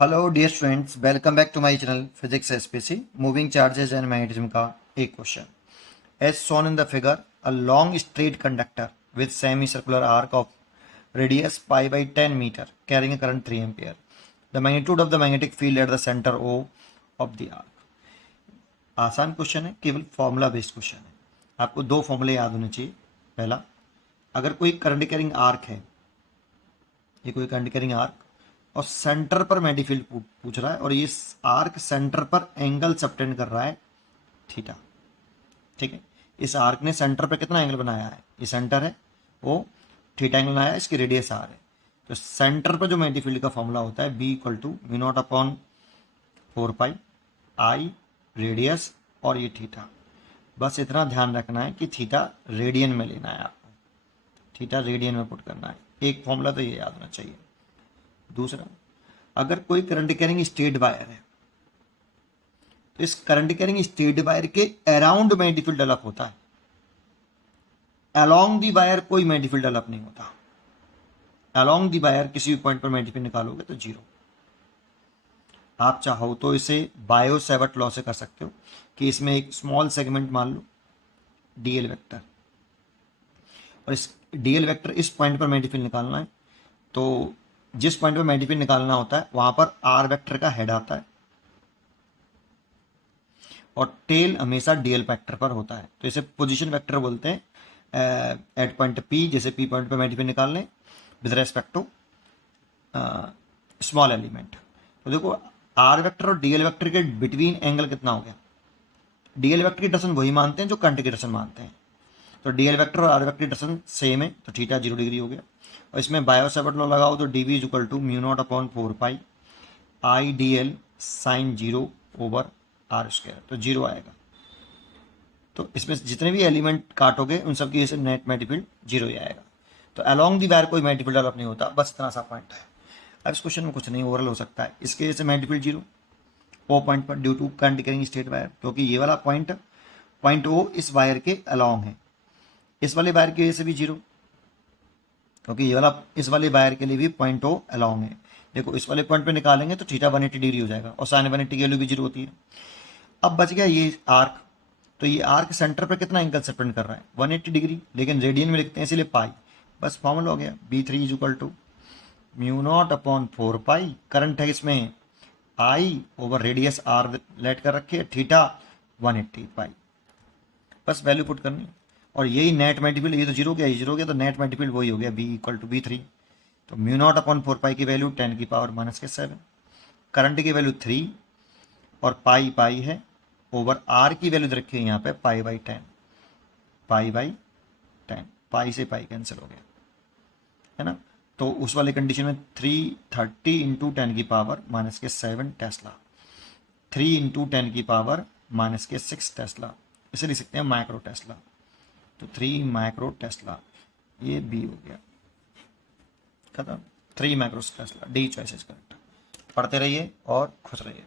Hello dear students, welcome back to my channel physics SPC. Moving charges and magnetism का एक question. As shown in the figure, a long straight conductor with semi circular arc of radius pi by 10 metre carrying a current 3 ampere. The magnitude of the magnetic field at the centre O of the arc. आसान question है, केवल formula based question है। आपको दो फॉर्मूले याद होने चाहिए। पहला, अगर कोई करंट कैरिंग आर्क है, ये कोई करंट कैरिंग आर्क और सेंटर पर मैग्नेटिक फील्ड पूछ रहा है, और ये आर्क सेंटर पर एंगल सबटेंड कर रहा है थीटा। ठीक है, इस आर्क ने सेंटर पर कितना एंगल बनाया है, ये सेंटर है, वो थीटा एंगल बनाया है, इसकी रेडियस आर है। तो सेंटर पर जो मैग्नेटिक फील्ड का फॉर्मूला होता है B equal to mu naught upon 4 pi I radius और ये थीटा। बस इतना ध्यान रखना है कि थीटा रेडियन में लेना है आपको, थीटा रेडियन में पुट करना है। एक फॉर्मूला तो ये याद होना चाहिए। दूसरा, अगर कोई करंट कैरिंग स्ट्रेट वायर है तो इस करंट कैरिंग स्ट्रेट वायर के अराउंड मैग्नेटिक फील्ड डेवलप होता है, अलोंग दी वायर कोई मैग्नेटिक फील्ड डेवलप नहीं होता। अलोंग दी वायर किसी भी पॉइंट पर मैग्नेटिक फील्ड निकालोगे तो जीरो। आप चाहो तो इसे बायो सेवर्ट लॉ से कर सकते हो कि इसमें एक स्मॉल सेगमेंट मान लो डीएल वेक्टर, और इस डीएल वेक्टर इस पॉइंट पर मैग्नेटिक फील्ड निकालना है। तो जिस पॉइंट पर मैग्नेटिक फील्ड निकालना होता है वहां पर आर वेक्टर का हेड आता है और टेल हमेशा डीएल वेक्टर पर होता है। तो इसे पोजीशन वेक्टर बोलते हैं एट पॉइंट पी। जैसे पी पॉइंट पर मैग्नेटिक फील्ड निकालने with respect to small element. तो देखो, आर वेक्टर और डीएल वेक्टर के बिटवीन एंगल कितना हो गया। डीएल वेक्टर की डायरेक्शन वही मानते हैं जो करंट की डायरेक्शन मानते हैं। तो डीएल वेक्टर और आर वेक्टर की डायरेक्शन सेम है, तो थीटा 0 डिग्री हो गया। और इसमें बायो सेवर्ट लॉ लगाओ तो DV is equal to mu naught upon 4 pi I D L sine 0 over R square, तो 0 आएगा। तो इसमें जितने भी एलिमेंट काटोगे उन सब की नेट मैग्नेटिक फील्ड 0 ही आएगा। तो अलोंग दी वायर कोई मैग्नेटिक फील्ड डेवलप नहीं होता, बस इतना सा पॉइंट है। अब इस क्वेश्चन में कुछ नहीं, ओवरऑल हो सकता है। इसके जैसे मैग्नेटिक फील्ड 0 ओ पॉइंट पर due to current carrying straight wire, क्योंकि ये वाला पॉइंट पॉइंट ओ इस वायर के अलोंग है। इस वाले वायर की वजह से भी 0, क्योंकि ये वाला इस वाले वायर के लिए भी पॉइंट ओ अलोंग है। देखो, इस वाले पॉइंट पे निकालेंगे तो थीटा 180 डिग्री हो जाएगा और साइन 180 की वैल्यू भी 0 होती है। अब बच गया ये आर्क। तो ये आर्क सेंटर पर कितना एंगल सबटेंड कर रहा है 180 डिग्री, लेकिन रेडियन में लिखते हैं इसलिए पाई। बस फॉर्मूला हो गया B three is equal to mu naught upon 4 pi, current है इसमें आई ओवर रेडियस आर लेट कर रखी है, थीटा 180 पाई। बस वैल्यू पुट करनी, और यही नेट मैग्नेटिक फील्ड, ये तो 0 गया, ये 0 गया, तो नेट मैग्नेटिक फील्ड वही हो गया B equal to B three. तो म्यू नॉट अपॉन 4 पाई की वैल्यू 10 की पावर -7, करंट की वैल्यू 3 और पाई पाई है ओवर आर की वैल्यू रखी है यहाँ पे पाई बाई 10, पाई बाई 10, पाई से पाई कैंसिल हो गया, है ना। तो उस वाले कंडीशन में 330 इंटू 10 की पावर -7 टेस्ला, 3 इंटू 10 की पावर -6 टेस्ला, इसे लिख सकते हैं माइक्रो टेस्ला। तो 3 माइक्रो टेस्ला, ये बी हो गया, खत्म। 3 micro Tesla, D choice is correct. पढ़ते रहिए और खुश रहिए।